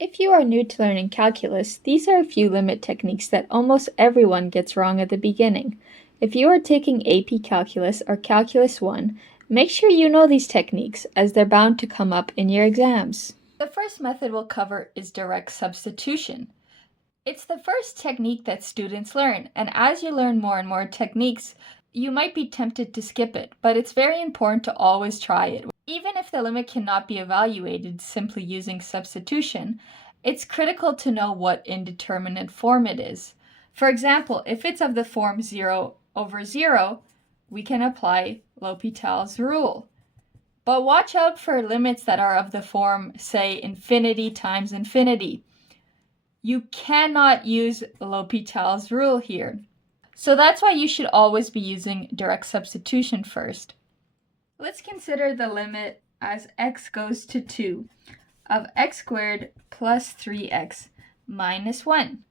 If you are new to learning calculus, these are a few limit techniques that almost everyone gets wrong at the beginning. If you are taking AP Calculus or Calculus 1, make sure you know these techniques as they're bound to come up in your exams. The first method we'll cover is direct substitution. It's the first technique that students learn, and as you learn more and more techniques, you might be tempted to skip it, but it's very important to always try it. Even if the limit cannot be evaluated simply using substitution, it's critical to know what indeterminate form it is. For example, if it's of the form 0 over 0, we can apply L'Hopital's rule. But watch out for limits that are of the form, say, infinity times infinity. You cannot use L'Hopital's rule here. So that's why you should always be using direct substitution first. Let's consider the limit as x goes to 2 of x squared plus 3x minus 1.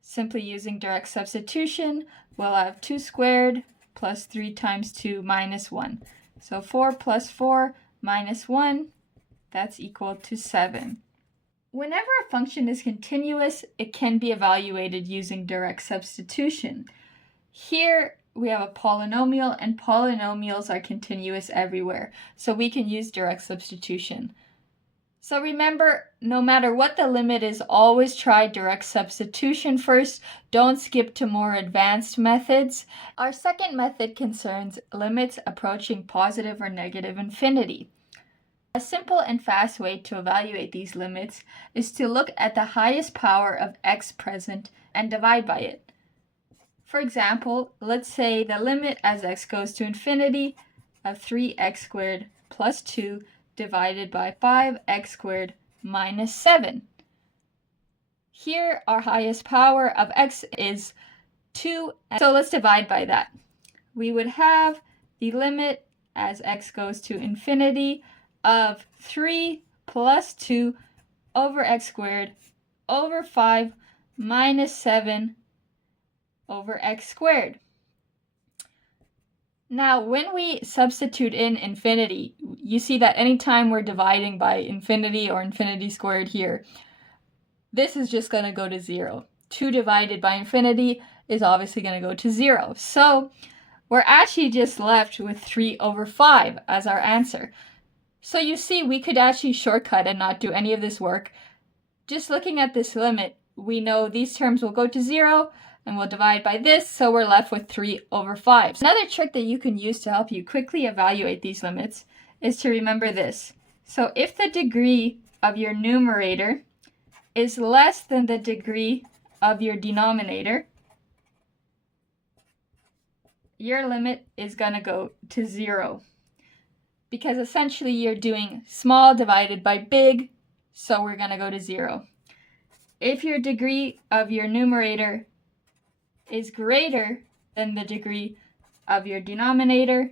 Simply using direct substitution, we'll have 2 squared plus 3 times 2 minus 1. So 4 plus 4 minus 1, that's equal to 7. Whenever a function is continuous, it can be evaluated using direct substitution. Here we have a polynomial, and polynomials are continuous everywhere, so we can use direct substitution. So remember, no matter what the limit is, always try direct substitution first. Don't skip to more advanced methods. Our second method concerns limits approaching positive or negative infinity. A simple and fast way to evaluate these limits is to look at the highest power of x present and divide by it. For example, let's say the limit as x goes to infinity of 3x squared plus 2 divided by 5x squared minus 7. Here our highest power of x is 2, so let's divide by that. We would have the limit as x goes to infinity of 3 plus 2 over x squared over 5 minus 7 over x squared. Now, when we substitute in infinity, you see that anytime we're dividing by infinity or infinity squared here, this is just going to go to 0. 2 divided by infinity is obviously going to go to 0. So we're actually just left with 3 over 5 as our answer. So you see, we could actually shortcut and not do any of this work. Just looking at this limit, we know these terms will go to 0, and we'll divide by this, so we're left with 3 over 5. Another trick that you can use to help you quickly evaluate these limits is to remember this. So if the degree of your numerator is less than the degree of your denominator, your limit is going to go to 0. Because essentially you're doing small divided by big, so we're going to go to 0. If your degree of your numerator is greater than the degree of your denominator,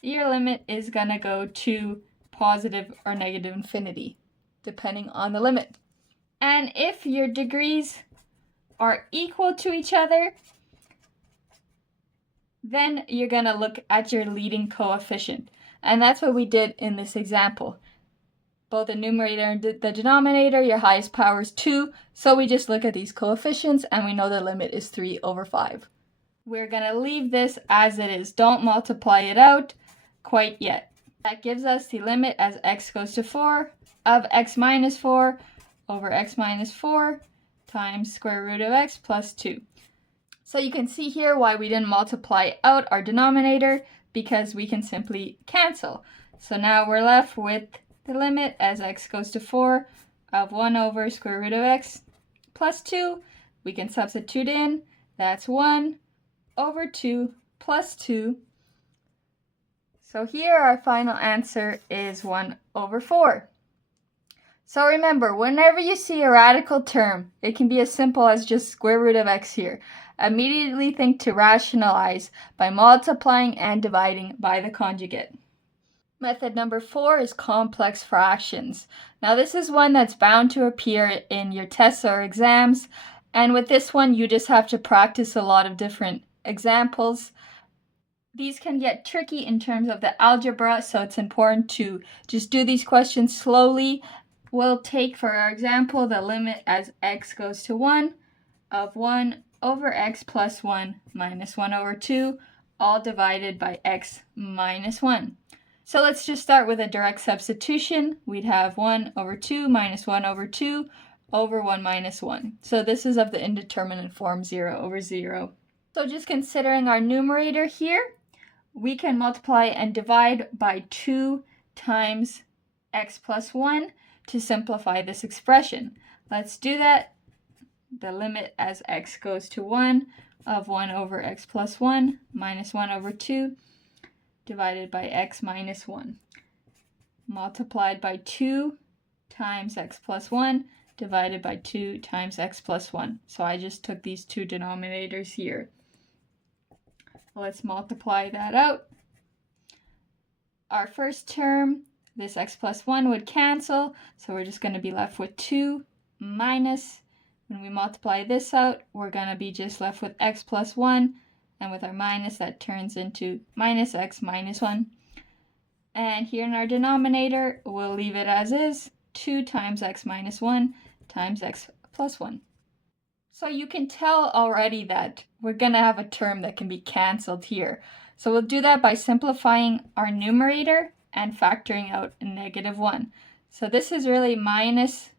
your limit is going to go to positive or negative infinity, depending on the limit. And if your degrees are equal to each other, then you're going to look at your leading coefficient. And that's what we did in this example. Both the numerator and the denominator, your highest power is 2, so we just look at these coefficients and we know the limit is 3 over 5. We're going to leave this as it is. Don't multiply it out quite yet. That gives us the limit as x goes to 4 of x minus 4 over x minus 4 times square root of x plus 2. So you can see here why we didn't multiply out our denominator, because we can simply cancel. So now we're left with the limit as x goes to 4 of 1 over square root of x plus 2. We can substitute in. That's 1 over 2 plus 2. So here our final answer is 1 over 4. So remember, whenever you see a radical term, it can be as simple as just square root of x here. Immediately think to rationalize by multiplying and dividing by the conjugate. Method number 4 is complex fractions. Now this is one that's bound to appear in your tests or exams, and with this one you just have to practice a lot of different examples. These can get tricky in terms of the algebra, so it's important to just do these questions slowly we'll take for our example the limit as x goes to 1 of 1 over x plus 1 minus 1 over 2, all divided by x minus 1. So let's just start with a direct substitution. We'd have 1 over 2 minus 1 over 2 over 1 minus 1. So this is of the indeterminate form 0 over 0. So just considering our numerator here, we can multiply and divide by 2 times x plus 1 to simplify this expression. Let's do that. The limit as x goes to 1 of 1 over x plus 1 minus 1 over 2 divided by x minus 1 multiplied by 2 times x plus 1 divided by 2 times x plus 1. So I just took these two denominators here. Let's multiply that out. Our first term, this x plus 1 would cancel, so we're just going to be left with 2 minus, when we multiply this out, we're going to be just left with x plus 1, and with our minus, that turns into minus x minus 1. And here in our denominator, we'll leave it as is, 2 times x minus 1 times x plus 1. So you can tell already that we're going to have a term that can be canceled here. So we'll do that by simplifying our numerator and factoring out a negative 1. So this is really minus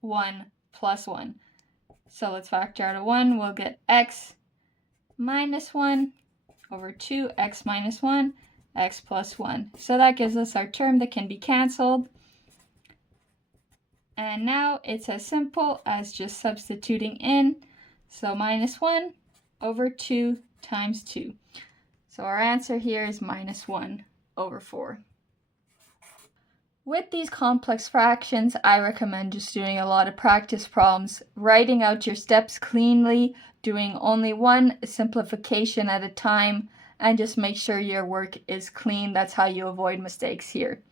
1 plus 1. So let's factor out a 1. We'll get x minus 1 over 2, x minus 1, x plus 1. So that gives us our term that can be canceled. And now it's as simple as just substituting in. So minus 1 over 2 times 2. So our answer here is minus 1 over 4. With these complex fractions, I recommend just doing a lot of practice problems, writing out your steps cleanly, doing only one simplification at a time, and just make sure your work is clean. That's how you avoid mistakes here.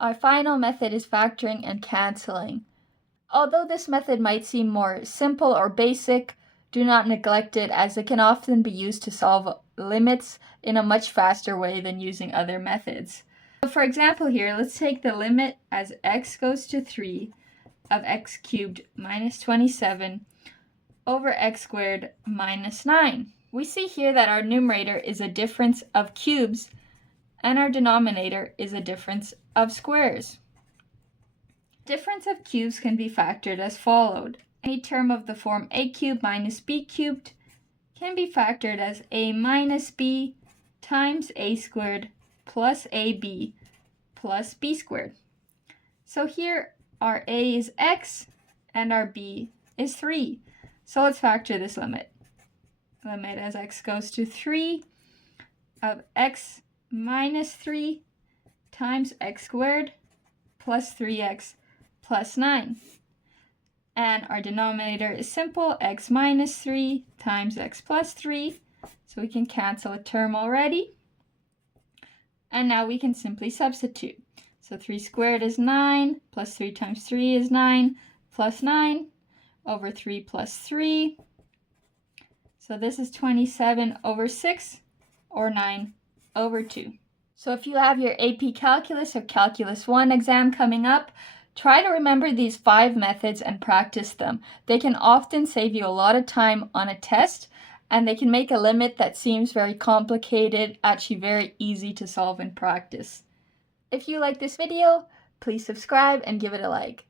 Our final method is factoring and canceling. Although this method might seem more simple or basic, do not neglect it, as it can often be used to solve limits in a much faster way than using other methods. So for example here, let's take the limit as x goes to 3 of x cubed minus 27 over x squared minus 9. We see here that our numerator is a difference of cubes and our denominator is a difference of squares. Difference of cubes can be factored as followed. Any term of the form a cubed minus b cubed can be factored as a minus b times a squared plus ab plus b squared. So here our a is x and our b is 3. So let's factor this limit. Limit as x goes to 3 of x minus 3 times x squared plus 3x plus 9. And our denominator is simple, x minus 3 times x plus 3. So we can cancel a term already. And now we can simply substitute. So 3 squared is 9, plus 3 times 3 is 9, plus 9 over 3 plus 3. So this is 27 over 6, or 9 over 2. So if you have your AP Calculus or Calculus 1 exam coming up, try to remember these 5 methods and practice them. They can often save you a lot of time on a test, and they can make a limit that seems very complicated actually very easy to solve in practice. If you like this video, please subscribe and give it a like.